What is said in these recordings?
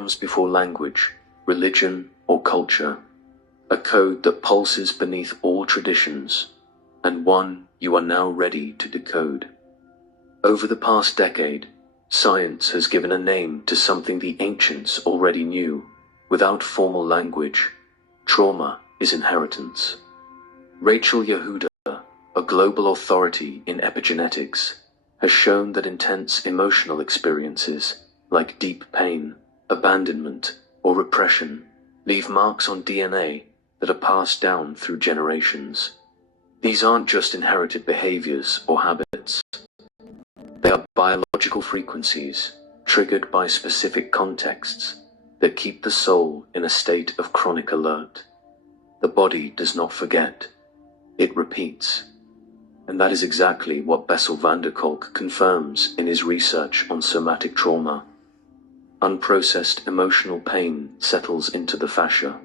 comes before language, religion, or culture, a code that pulses beneath all traditions, and one you are now ready to decode. Over the past decade, science has given a name to something the ancients already knew. Without formal language, trauma is inheritance. Rachel Yehuda, a global authority in epigenetics, has shown that intense emotional experiences, like deep pain, abandonment, or repression, leave marks on DNA that are passed down through generations. These aren't just inherited behaviors or habits. They are biological frequencies triggered by specific contexts that keep the soul in a state of chronic alert. The body does not forget. It repeats. And that is exactly what Bessel van der Kolk confirms in his research on somatic trauma. Unprocessed emotional pain settles into the fascia,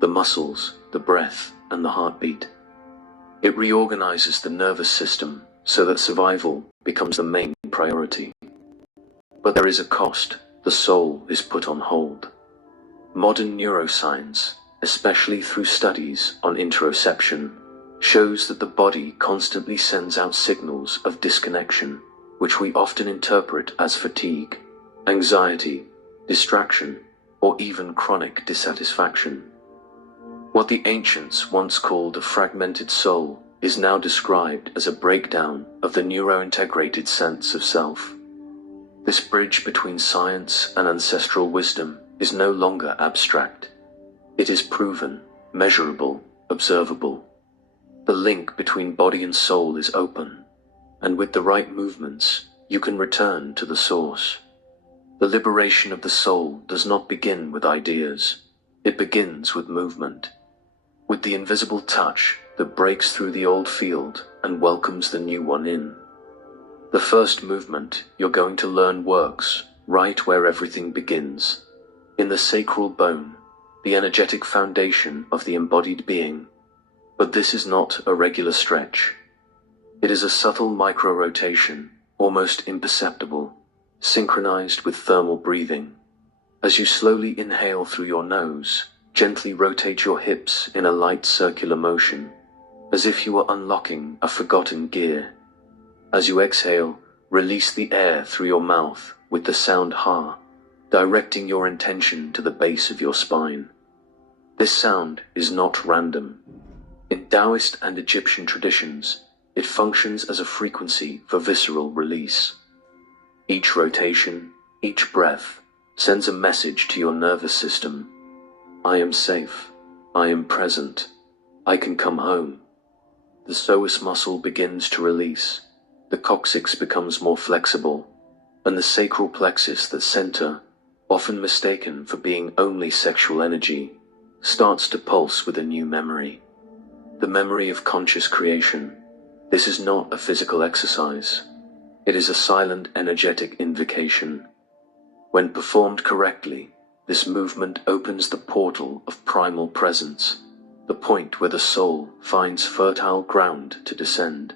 the muscles, the breath, and the heartbeat. It reorganizes the nervous system so that survival becomes the main priority. But there is a cost. The soul is put on hold. Modern neuroscience, especially through studies on interoception, shows that the body constantly sends out signals of disconnection, which we often interpret as fatigue, anxiety, distraction, or even chronic dissatisfaction. What the ancients once called a fragmented soul is now described as a breakdown of the neurointegrated sense of self. This bridge between science and ancestral wisdom is no longer abstract. It is proven, measurable, observable. The link between body and soul is open, and with the right movements, you can return to the source. The liberation of the soul does not begin with ideas. It begins with movement, with the invisible touch that breaks through the old field and welcomes the new one in. The first movement you're going to learn works right where everything begins, in the sacral bone, the energetic foundation of the embodied being. But this is not a regular stretch. It is a subtle micro-rotation, almost imperceptible, synchronized with thermal breathing. As you slowly inhale through your nose, gently rotate your hips in a light circular motion, as if you were unlocking a forgotten gear. As you exhale, release the air through your mouth with the sound ha, directing your intention to the base of your spine. This sound is not random. In Taoist and Egyptian traditions, it functions as a frequency for visceral release. Each rotation, each breath, sends a message to your nervous system. I am safe. I am present. I can come home. The psoas muscle begins to release. The coccyx becomes more flexible, and the sacral plexus, the center, often mistaken for being only sexual energy, starts to pulse with a new memory. The memory of conscious creation. This is not a physical exercise. It is a silent, energetic invocation. When performed correctly, this movement opens the portal of primal presence, the point where the soul finds fertile ground to descend.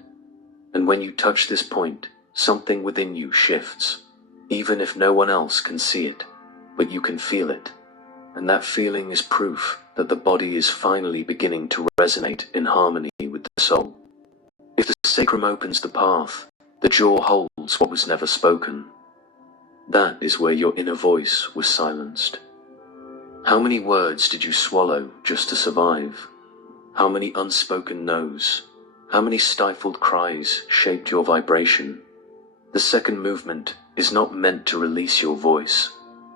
And when you touch this point, something within you shifts, even if no one else can see it, but you can feel it. And that feeling is proof that the body is finally beginning to resonate in harmony with the soul. If the sacrum opens the path, the jaw holds what was never spoken. That is where your inner voice was silenced. How many words did you swallow just to survive? How many unspoken no's? How many stifled cries shaped your vibration? The second movement is not meant to release your voice.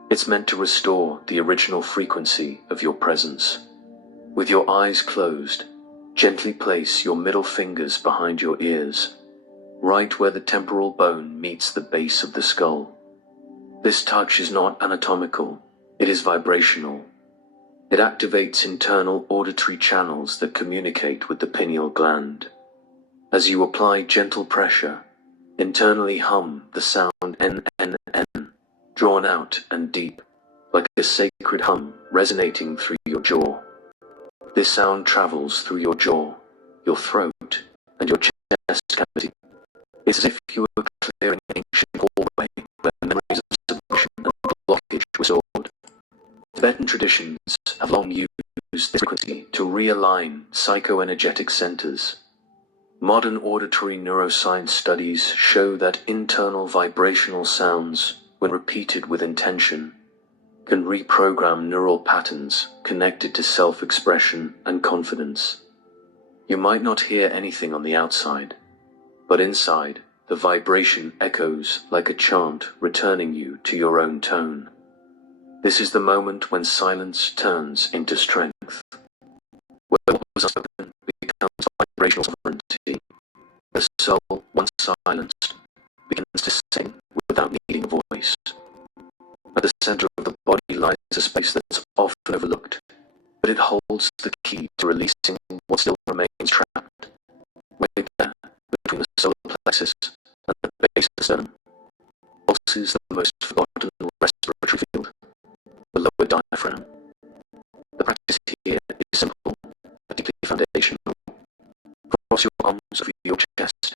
It's meant to restore the original frequency of your presence. With your eyes closed, gently place your middle fingers behind your ears, right where the temporal bone meets the base of the skull. This touch is not anatomical, it is vibrational. It activates internal auditory channels that communicate with the pineal gland. As you apply gentle pressure, internally hum the sound N, drawn out and deep, like a sacred hum resonating through your jaw. This sound travels through your jaw, your throat, and your chest cavity. It's as if you were clearing an ancient hallway where memories of suppression and blockage were stored. Tibetan traditions have long used this frequency to realign psychoenergetic centers. Modern auditory neuroscience studies show that internal vibrational sounds, when repeated with intention, can reprogram neural patterns connected to self-expression and confidence. You might not hear anything on the outside, but inside, the vibration echoes like a chant returning you to your own tone. This is the moment when silence turns into strength, where what was unspoken becomes vibrational sovereignty. The soul, once silenced, begins to sing without needing a voice. At the center of the body lies a space that's often overlooked, but it holds the key to releasing what still remains trapped. Right there, between the solar plexus and the base of the sternum, pulses the most forgotten respiratory field, the lower diaphragm. The practice here is simple, but deeply foundational. Cross your arms over your chest,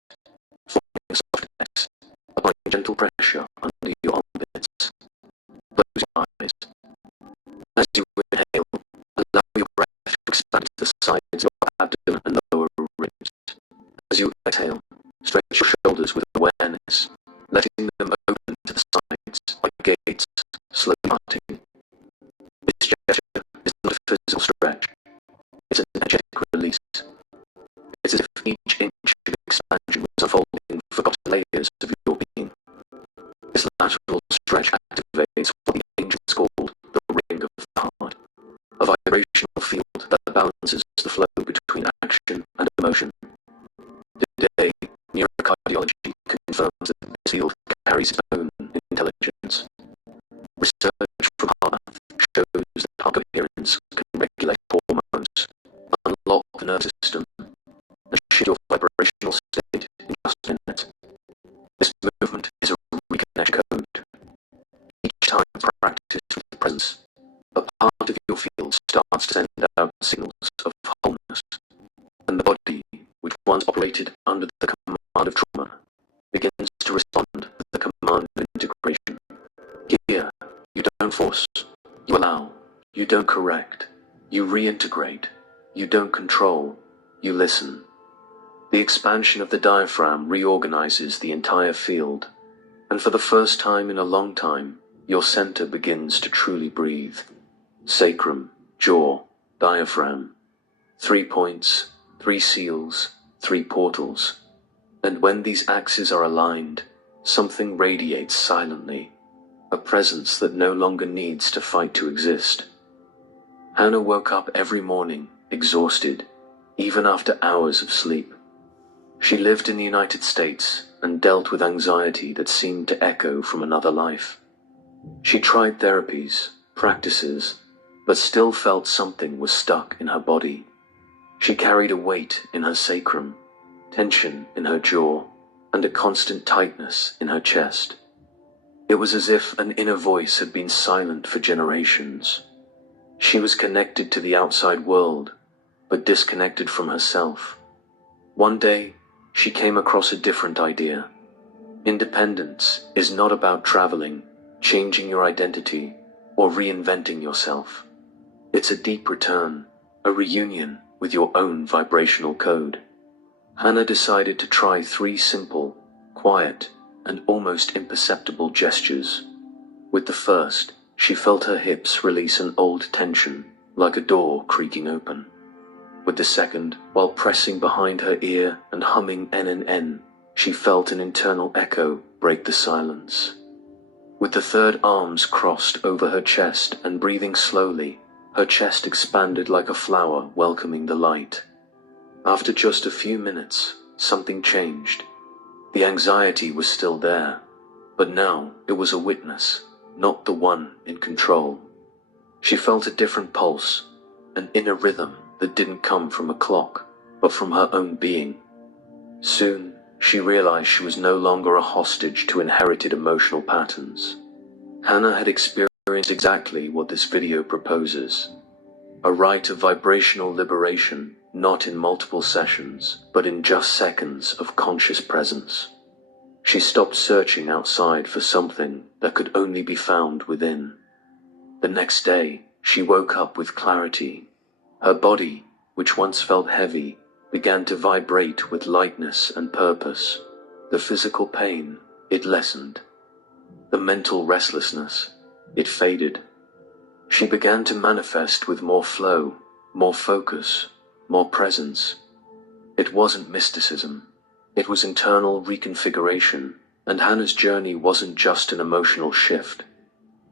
forming a soft X, applying gentle pressure under your armpits. Close your eyes. As you inhale, allow your breath to expand to the sides of your abdomen and lower ribs. As you exhale, stretch your shoulders with awareness, letting them open to the sides like gates, slowly parting. This gesture is not a physical stretch, it's an energetic release. It's as if each inch of expansion was unfolding forgotten layers of your being. This lateral stretch activates what the ancients called the ring of the heart, a vibrational field that balances the flow between action and emotion. Today, neurocardiology confirms that this field carries its own intelligence. Research from Harvard shows that heart coherence can regulate hormones, unlock the nervous system, and shift your vibrational state in just minutes. This movement is a reconnection code. Each time practiced with presence, a part of your field starts to send out signals of wholeness, and the body, which once operated under the command of trauma, begins to respond with the command of integration. Here, you don't force, you allow, you don't correct, you reintegrate, you don't control, you listen. The expansion of the diaphragm reorganizes the entire field, and for the first time in a long time, your center begins to truly breathe. Sacrum, jaw, diaphragm. 3 points, 3 seals, 3 portals. And when these axes are aligned, something radiates silently, a presence that no longer needs to fight to exist. Hannah woke up every morning, exhausted, even after hours of sleep. She lived in the United States and dealt with anxiety that seemed to echo from another life. She tried therapies, practices, but still felt something was stuck in her body. She carried a weight in her sacrum, tension in her jaw, and a constant tightness in her chest. It was as if an inner voice had been silent for generations. She was connected to the outside world, but disconnected from herself. One day, she came across a different idea. Independence is not about traveling, changing your identity, or reinventing yourself. It's a deep return, a reunion with your own vibrational code. Hannah decided to try 3 simple, quiet, and almost imperceptible gestures. With the first, she felt her hips release an old tension, like a door creaking open. With the second, while pressing behind her ear and humming N, she felt an internal echo break the silence. With the third, arms crossed over her chest and breathing slowly, her chest expanded like a flower welcoming the light. After just a few minutes, something changed. The anxiety was still there, but now it was a witness, not the one in control. She felt a different pulse, an inner rhythm that didn't come from a clock, but from her own being. Soon, she realized she was no longer a hostage to inherited emotional patterns. Hannah had experienced exactly what this video proposes. A rite of vibrational liberation, not in multiple sessions, but in just seconds of conscious presence. She stopped searching outside for something that could only be found within. The next day, She woke up with clarity. Her body, which once felt heavy, began to vibrate with lightness and purpose. The physical pain, it lessened. The mental restlessness, it faded. She began to manifest with more flow, more focus, more presence. It wasn't mysticism. It was internal reconfiguration, and Hannah's journey wasn't just an emotional shift.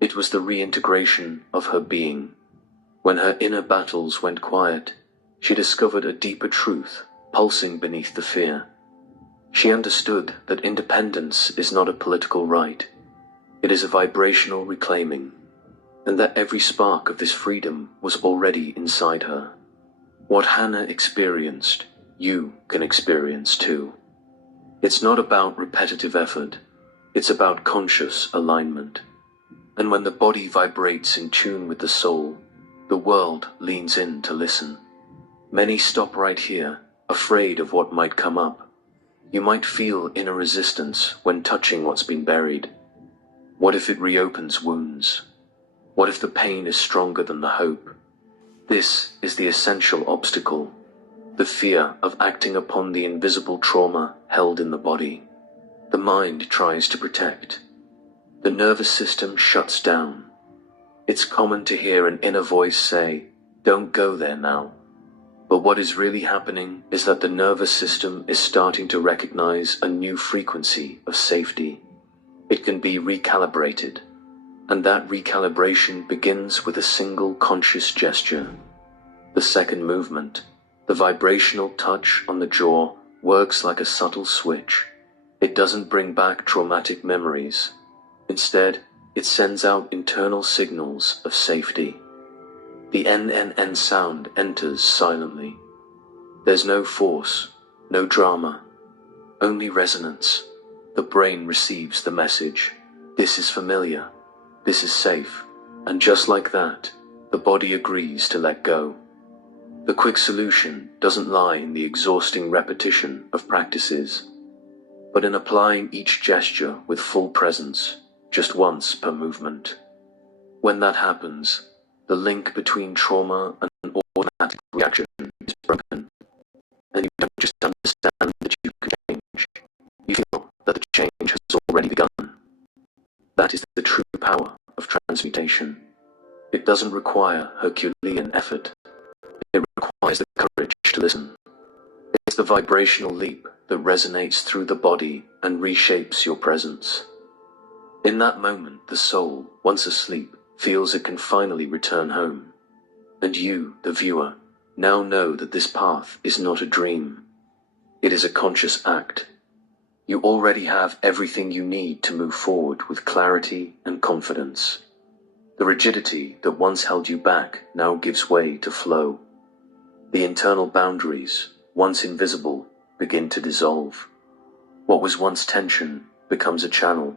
It was the reintegration of her being. When her inner battles went quiet, she discovered a deeper truth pulsing beneath the fear. She understood that independence is not a political right. It is a vibrational reclaiming, and that every spark of this freedom was already inside her. What Hannah experienced, you can experience too. It's not about repetitive effort, it's about conscious alignment. And when the body vibrates in tune with the soul, the world leans in to listen. Many stop right here, afraid of what might come up. You might feel inner resistance when touching what's been buried. What if it reopens wounds? What if the pain is stronger than the hope? This is the essential obstacle, the fear of acting upon the invisible trauma held in the body. The mind tries to protect. The nervous system shuts down. It's common to hear an inner voice say, "Don't go there now." But what is really happening is that the nervous system is starting to recognize a new frequency of safety. It can be recalibrated, and that recalibration begins with a single conscious gesture. The second movement, the vibrational touch on the jaw, works like a subtle switch. It doesn't bring back traumatic memories. Instead, it sends out internal signals of safety. The NNN sound enters silently. There's no force, no drama, only resonance. The brain receives the message. This is familiar. This is safe. And just like that, the body agrees to let go. The quick solution doesn't lie in the exhausting repetition of practices, but in applying each gesture with full presence, just once per movement. When that happens, the link between trauma and an automatic reaction is broken, and you don't just understand that you can change, you feel that the change has already begun. That is the true power of transmutation. It doesn't require Herculean effort. It requires the courage to listen. It's the vibrational leap that resonates through the body and reshapes your presence. In that moment, the soul, once asleep, feels it can finally return home. And you, the viewer, now know that this path is not a dream. It is a conscious act. You already have everything you need to move forward with clarity and confidence. The rigidity that once held you back now gives way to flow. The internal boundaries, once invisible, begin to dissolve. What was once tension becomes a channel.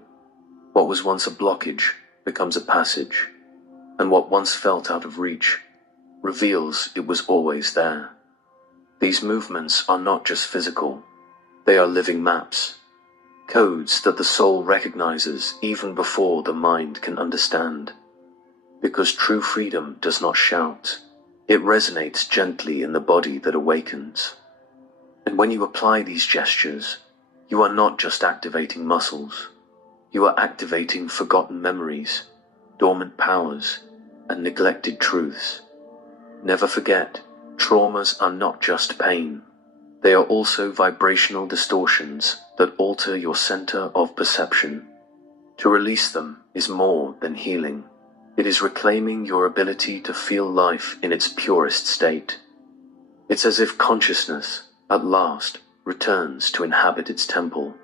What was once a blockage becomes a passage. And what once felt out of reach reveals it was always there. These movements are not just physical. They are living maps, codes that the soul recognizes even before the mind can understand. Because true freedom does not shout. It resonates gently in the body that awakens. And when you apply these gestures, you are not just activating muscles. You are activating forgotten memories, dormant powers, and neglected truths. Never forget, traumas are not just pain. They are also vibrational distortions that alter your center of perception. To release them is more than healing. It is reclaiming your ability to feel life in its purest state. It's as if consciousness, at last, returns to inhabit its temple.